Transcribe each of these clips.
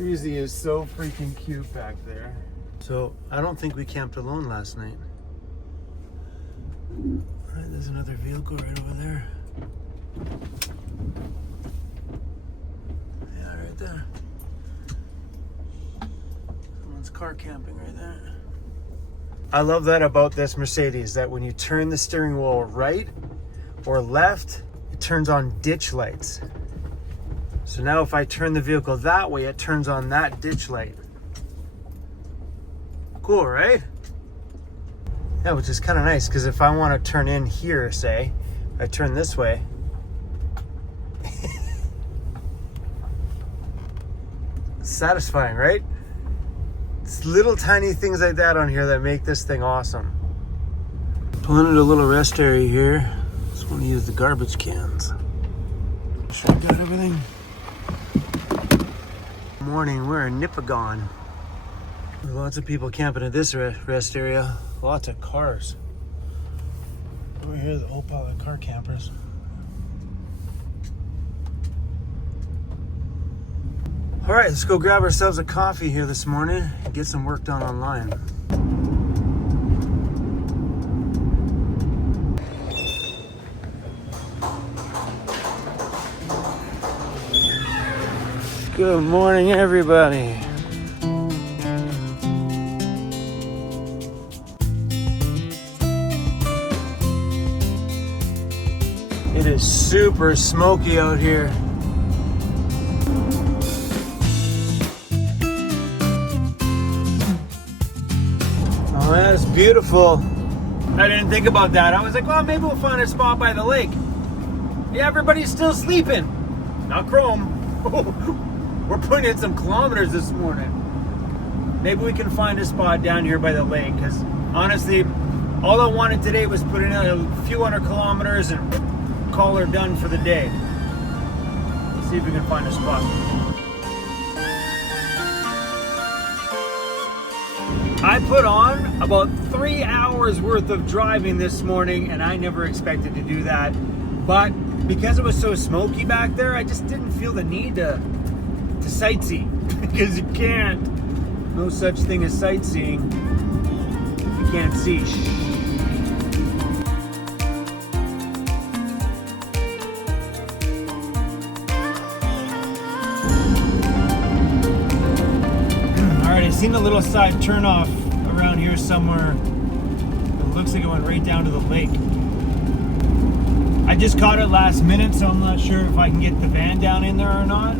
Cruzy is so freaking cute back there. So I don't think we camped alone last night. All right, there's another vehicle right over there. Yeah, right there. Someone's car camping right there. I love that about this Mercedes, that when you turn the steering wheel right or left, it turns on ditch lights. So now if I turn the vehicle that way, it turns on that ditch light. Cool, right? Yeah, which is kind of nice, because if I want to turn in here, say, I turn this way. It's satisfying, right? It's little tiny things like that on here that make this thing awesome. Pulling into a little rest area here. Just want to use the garbage cans. Sure, got everything. Morning, we're in Nipigon. There's lots of people camping at this rest area. Lots of cars. Over here, the whole pile of car campers. All right, let's go grab ourselves a coffee here this morning and get some work done online. Good morning, everybody. It is super smoky out here. Oh, that's beautiful. I didn't think about that. I was like, well, maybe we'll find a spot by the lake. Yeah, everybody's still sleeping. Not Chrome. We're putting in some kilometers this morning. Maybe we can find a spot down here by the lake, because honestly, all I wanted today was put in a few hundred kilometers and call her done for the day. Let's see if we can find a spot. I put on about 3 hours worth of driving this morning, and I never expected to do that. But because it was so smoky back there, I just didn't feel the need to sightsee, because you can't. No such thing as sightseeing if you can't see. Alright, I seen a little side turnoff around here somewhere. It looks like it went right down to the lake. I just caught it last minute, so I'm not sure if I can get the van down in there or not.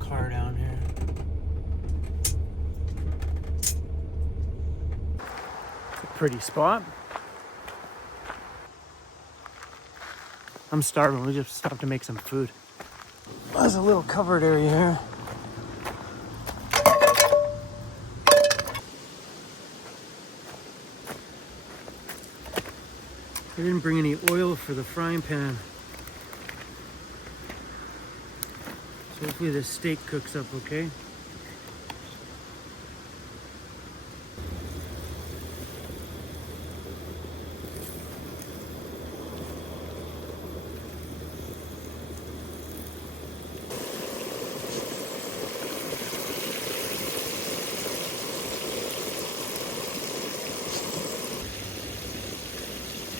Car down here. It's a pretty spot. I'm starving. We just stopped to make some food. There's a little covered area here. I didn't bring any oil for the frying pan. So hopefully the steak cooks up okay.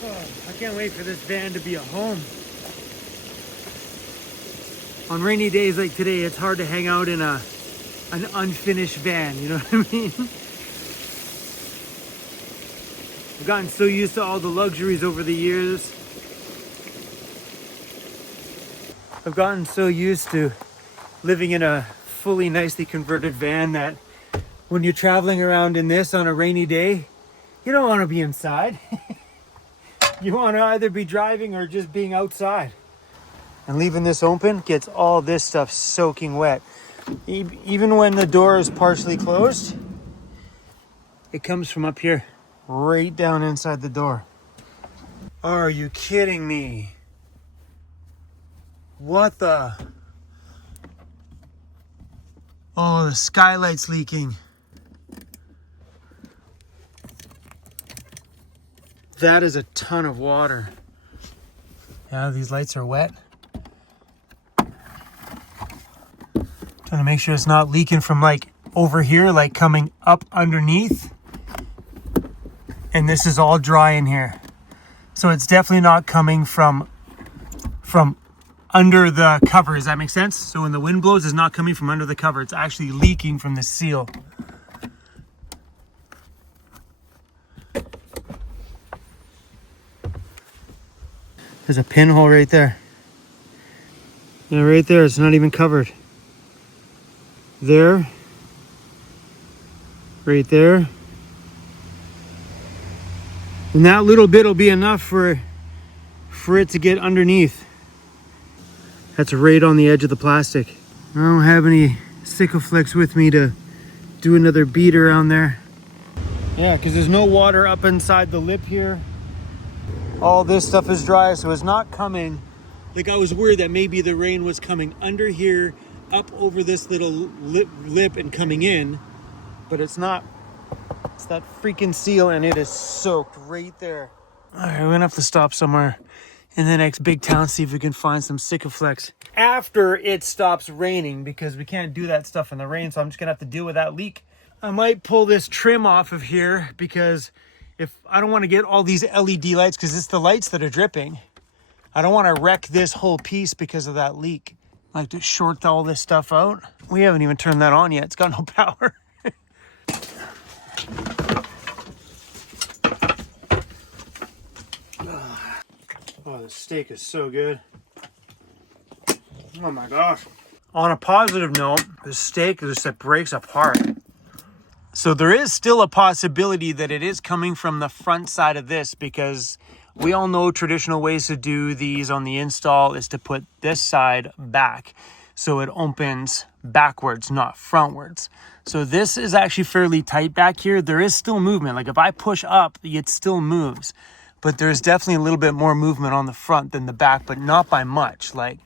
Oh, I can't wait for this van to be a home. On rainy days like today, it's hard to hang out in an unfinished van, you know what I mean? I've gotten so used to all the luxuries over the years. I've gotten so used to living in a fully nicely converted van that when you're traveling around in this on a rainy day, you don't want to be inside. You want to either be driving or just being outside. And leaving this open gets all this stuff soaking wet. Even when the door is partially closed, it comes from up here, right down inside the door. Are you kidding me? What the? Oh, the skylight's leaking. That is a ton of water. Yeah, these lights are wet. Trying to make sure it's not leaking from like over here, like coming up underneath. And this is all dry in here. So it's definitely not coming from under the cover. Does that make sense? So when the wind blows, it's not coming from under the cover. It's actually leaking from the seal. There's a pinhole right there. Yeah, right there. It's not even covered. There. Right there. And that little bit will be enough for it to get underneath. That's right on the edge of the plastic. I don't have any Sikaflex with me to do another bead around there. Yeah, because there's no water up inside the lip here. All this stuff is dry, so it's not coming. Like I was worried that maybe the rain was coming under here, up over this little lip and coming in, but it's not. It's that freaking seal and it is soaked right there. All right, we're gonna have to stop somewhere in the next big town, see if we can find some Sikaflex after it stops raining, because we can't do that stuff in the rain, so I'm just gonna have to deal with that leak. I might pull this trim off of here because if I don't want to get all these LED lights, because it's the lights that are dripping. I don't want to wreck this whole piece because of that leak. I like to short all this stuff out. We haven't even turned that on yet. It's got no power. Oh, the steak is so good. Oh my gosh. On a positive note, the steak just breaks apart. So there is still a possibility that it is coming from the front side of this, because we all know traditional ways to do these on the install is to put this side back so it opens backwards, not frontwards. So this is actually fairly tight back here. There is still movement. Like if I push up, it still moves. But there's definitely a little bit more movement on the front than the back, but not by much. Like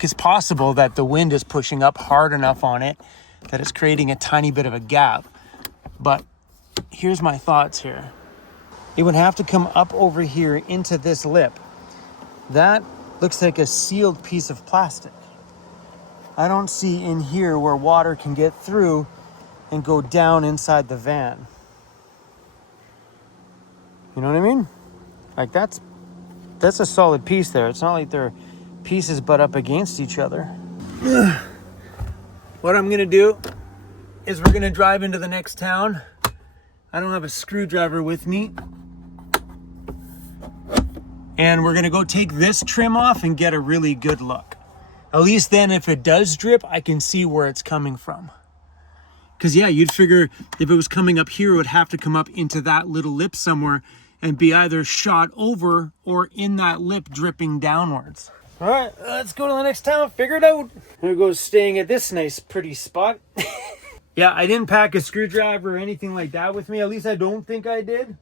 it's possible that the wind is pushing up hard enough on it that it's creating a tiny bit of a gap. But here's my thoughts here. It would have to come up over here into this lip. That looks like a sealed piece of plastic. I don't see in here where water can get through and go down inside the van. You know what I mean? Like that's a solid piece there. It's not like they're pieces butt up against each other. What I'm gonna do is we're gonna drive into the next town. I don't have a screwdriver with me. And we're gonna go take this trim off and get a really good look. At least then if it does drip, I can see where it's coming from. Because yeah, you'd figure if it was coming up here, it would have to come up into that little lip somewhere and be either shot over or in that lip dripping downwards. All right, let's go to the next town, figure it out. Here goes staying at this nice, pretty spot. Yeah, I didn't pack a screwdriver or anything like that with me. At least I don't think I did.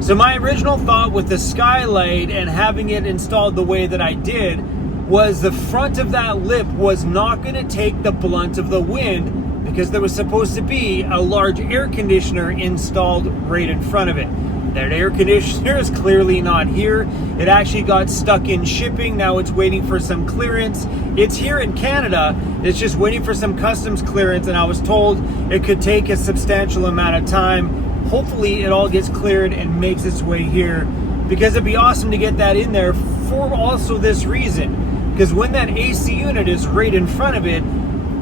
So my original thought with the skylight and having it installed the way that I did was the front of that lip was not going to take the blunt of the wind, because there was supposed to be a large air conditioner installed right in front of it. That air conditioner is clearly not here. It actually got stuck in shipping. Now it's waiting for some clearance. It's here in Canada. It's just waiting for some customs clearance, and I was told it could take a substantial amount of time. Hopefully it all gets cleared and makes its way here, because it'd be awesome to get that in there for also this reason. Because when that AC unit is right in front of it,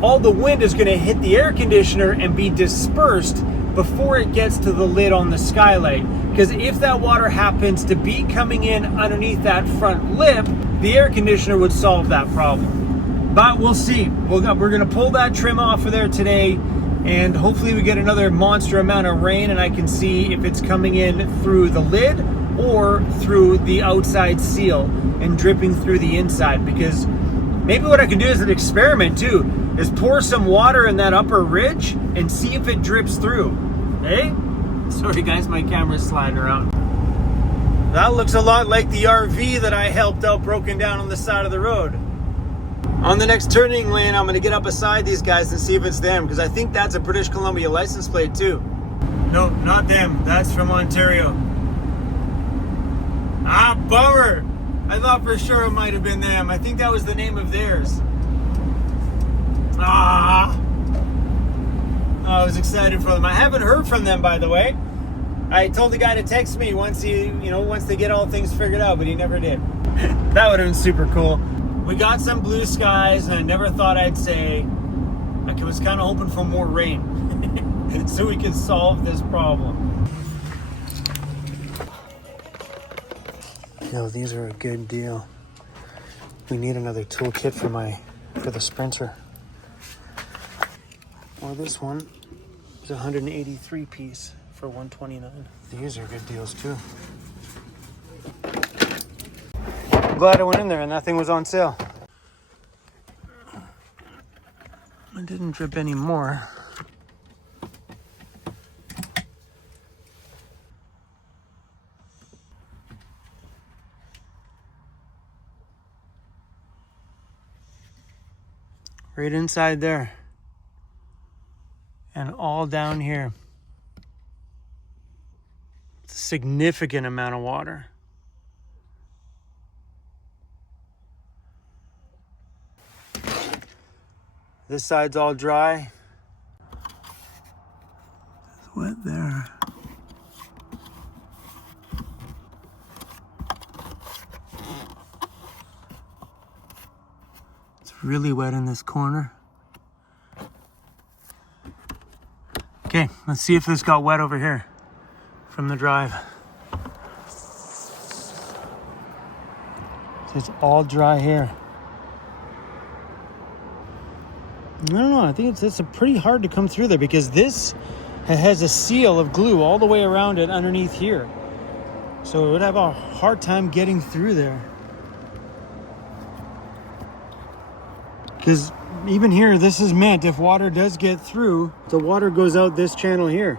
all the wind is going to hit the air conditioner and be dispersed before it gets to the lid on the skylight. Because if that water happens to be coming in underneath that front lip, the air conditioner would solve that problem. But we'll see. We're going to pull that trim off of there today, and hopefully we get another monster amount of rain and I can see if it's coming in through the lid or through the outside seal and dripping through the inside. Because maybe what I can do as an experiment too is pour some water in that upper ridge and see if it drips through. Hey? Sorry guys, my camera's sliding around. That looks a lot like the RV that I helped out broken down on the side of the road. On the next turning lane, I'm gonna get up beside these guys and see if it's them, because I think that's a British Columbia license plate too. No, not them. That's from Ontario. Ah, bummer. I thought for sure it might have been them. I think that was the name of theirs. Ah. I was excited for them. I haven't heard from them, by the way. I told the guy to text me once once they get all things figured out, but he never did. That would have been super cool. We got some blue skies, and I never thought I'd say I was kind of hoping for more rain so we could solve this problem. Yo, these are a good deal. We need another toolkit for the Sprinter. Well, this one is 183 piece for $129. These are good deals too. I'm glad I went in there and that thing was on sale. It didn't drip anymore. Right inside there. And all down here. It's a significant amount of water. This side's all dry. It's wet there. It's really wet in this corner. Okay, let's see if this got wet over here from the drive. So it's all dry here. I don't know, I think it's pretty hard to come through there because this has a seal of glue all the way around it underneath here. So it would have a hard time getting through there. Because even here, this is meant, if water does get through, the water goes out this channel here.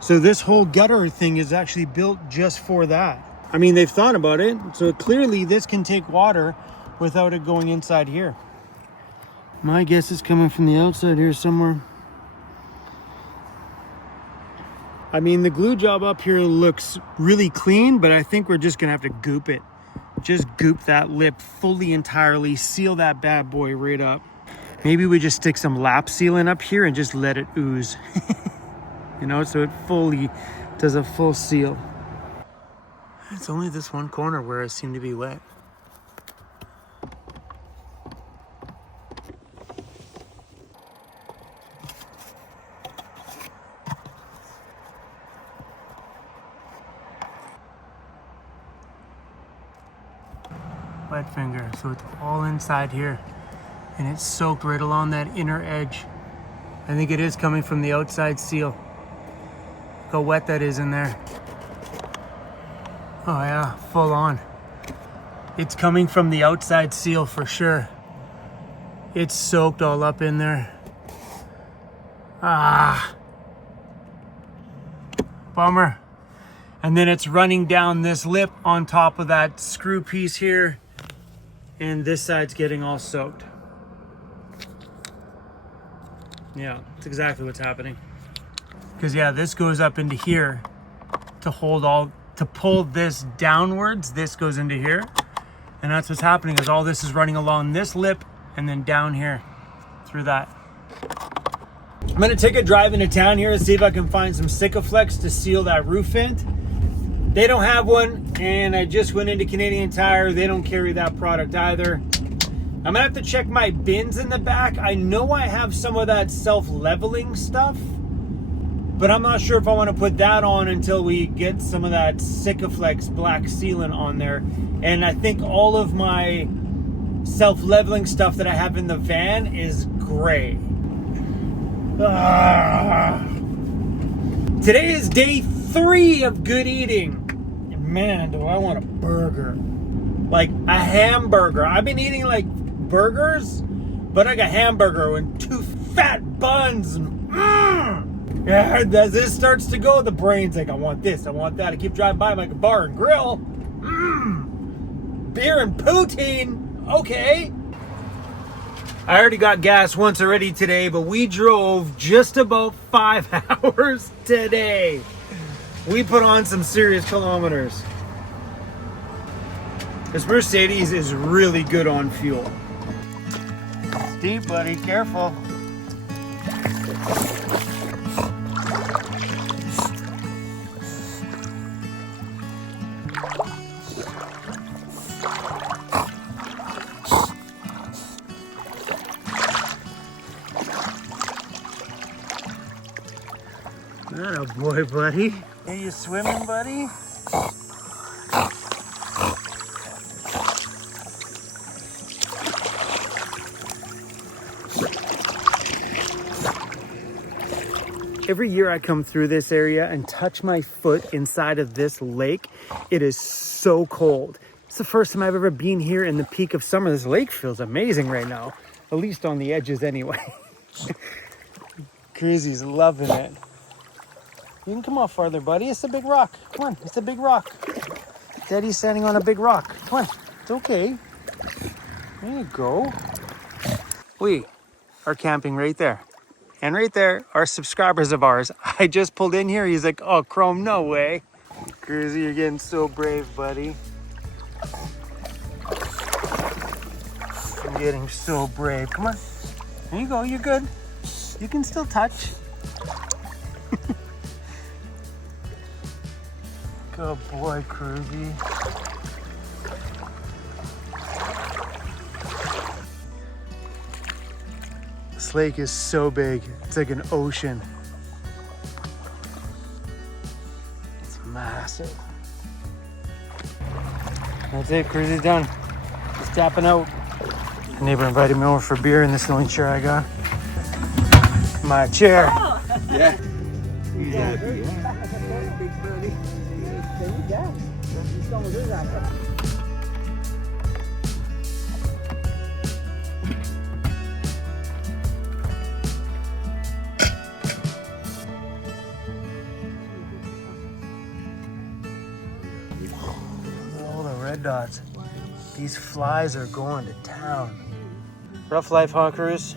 So this whole gutter thing is actually built just for that. I mean, they've thought about it. So clearly this can take water without it going inside here. My guess is coming from the outside here somewhere. I mean, the glue job up here looks really clean, but I think we're just gonna have to goop it. Just goop that lip fully, entirely, seal that bad boy right up. Maybe we just stick some lap sealant up here and just let it ooze. You know, so it fully does a full seal. It's only this one corner where it seemed to be wet. Wet finger, so it's all inside here. And it's soaked right along that inner edge. I think it is coming from the outside seal. Look how wet that is in there. Oh yeah, full on. It's coming from the outside seal for sure. It's soaked all up in there. Ah. Bummer. And then it's running down this lip on top of that screw piece here. And this side's getting all soaked. Yeah, that's exactly what's happening. Because yeah, this goes up into here to pull this downwards, this goes into here. And that's what's happening, is all this is running along this lip and then down here through that. I'm gonna take a drive into town here and see if I can find some Sikaflex to seal that roof vent. They don't have one, and I just went into Canadian Tire. They don't carry that product either. I'm gonna have to check my bins in the back. I know I have some of that self-leveling stuff, but I'm not sure if I want to put that on until we get some of that Sikaflex black sealant on there. And I think all of my self-leveling stuff that I have in the van is gray. Today is day 3 of good eating. Man, do I want a burger. Like a hamburger. I've been eating like burgers, but like a hamburger and 2 fat buns. Yeah, as this starts to go, the brain's like, I want this, I want that. I keep driving by like a bar and grill. Beer and poutine, okay. I already got gas once already today, but we drove just about 5 hours today. We put on some serious kilometers. This Mercedes is really good on fuel. Steep, buddy, careful. That a boy, buddy. Are you swimming, buddy? Every year I come through this area and touch my foot inside of this lake, it is so cold. It's the first time I've ever been here in the peak of summer. This lake feels amazing right now, at least on the edges anyway. Crazy's loving it. You can come off farther, buddy. It's a big rock. Come on, it's a big rock. Daddy's standing on a big rock. Come on, it's okay. There you go. We are camping right there. And right there are subscribers of ours. I just pulled in here. He's like, oh, Chrome, no way. Crazy, you're getting so brave, buddy. I'm getting so brave. Come on. There you go. You're good. You can still touch. Good boy, Cruzy. This lake is so big. It's like an ocean. It's massive. That's it, Cruzy's done. Just tapping out. My neighbor invited me over for beer, and this is the only chair I got. My chair. Oh. Yeah. All the red dots. These flies are going to town. Rough life, huh, Cruz?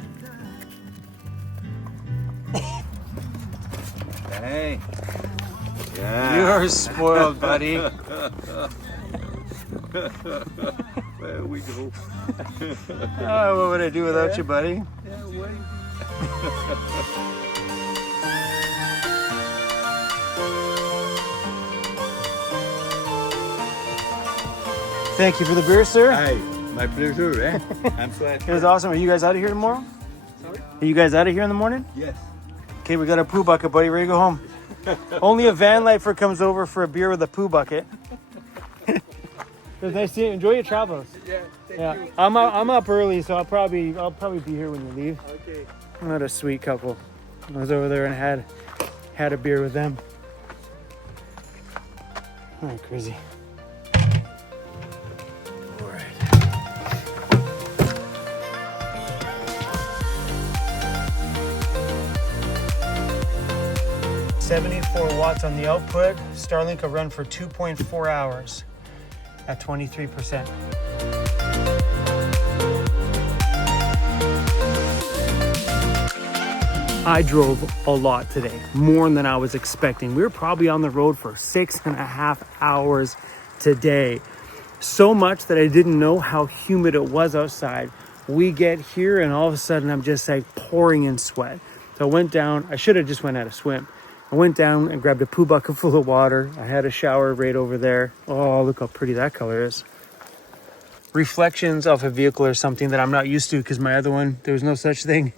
Hey. Yeah. You are spoiled, buddy. There we go. Oh, what would I do without you, buddy? Yeah, wait. Thank you for the beer, sir. Hi, my pleasure, eh? I'm glad. It was awesome. Are you guys out of here tomorrow? Sorry? Are you guys out of here in the morning? Yes. Okay, we got a poo bucket, buddy. Ready to go home? Only a van lifer comes over for a beer with a poo bucket. It was nice to enjoy your travels. Yeah, thank Yeah, you. I'm up early, so I'll probably be here when you leave. Okay. What a sweet couple. I was over there and had a beer with them. All right, Crazy. All right. 74 watts on the output. Starlink will run for 2.4 hours at 23%. I drove a lot today, more than I was expecting. We were probably on the road for 6.5 hours today. So much that I didn't know how humid it was outside. We get here and all of a sudden I'm just like pouring in sweat. So I went down, I should have just went out a swim. I went down and grabbed a poo bucket full of water. I had a shower right over there. Oh, look how pretty that color is. Reflections of a vehicle are something that I'm not used to because my other one, there was no such thing.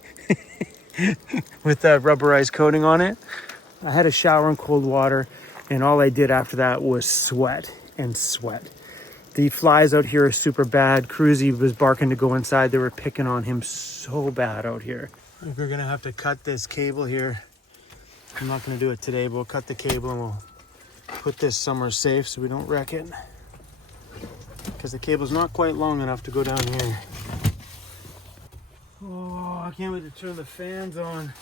With that rubberized coating on it. I had a shower in cold water and all I did after that was sweat and sweat. The flies out here are super bad. Cruzy was barking to go inside. They were picking on him so bad out here. I think we're gonna have to cut this cable here. I'm not gonna do it today, but we'll cut the cable and we'll put this somewhere safe so we don't wreck it. Because the cable's not quite long enough to go down here. Oh, I can't wait to turn the fans on.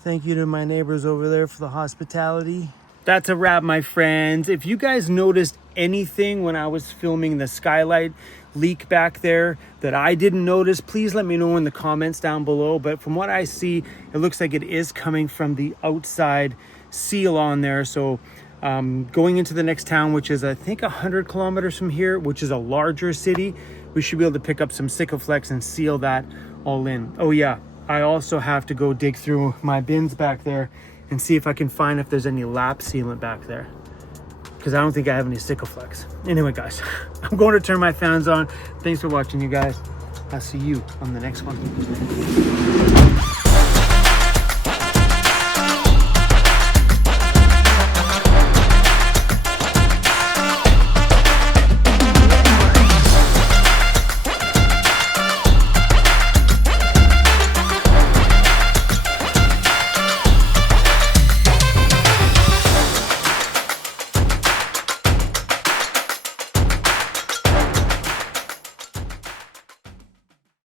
Thank you to my neighbors over there for the hospitality. That's a wrap, my friends. If you guys noticed anything when I was filming the skylight leak back there that I didn't notice, please let me know in the comments down below. But from what I see, it looks like it is coming from the outside seal on there. So going into the next town, which is I think 100 kilometers from here, which is a larger city, we should be able to pick up some Sikaflex and seal that all in. Oh yeah, I also have to go dig through my bins back there and see if I can find if there's any lap sealant back there, because I don't think I have any Sikaflex. Anyway, guys, I'm going to turn my fans on. Thanks for watching, you guys. I'll see you on the next one.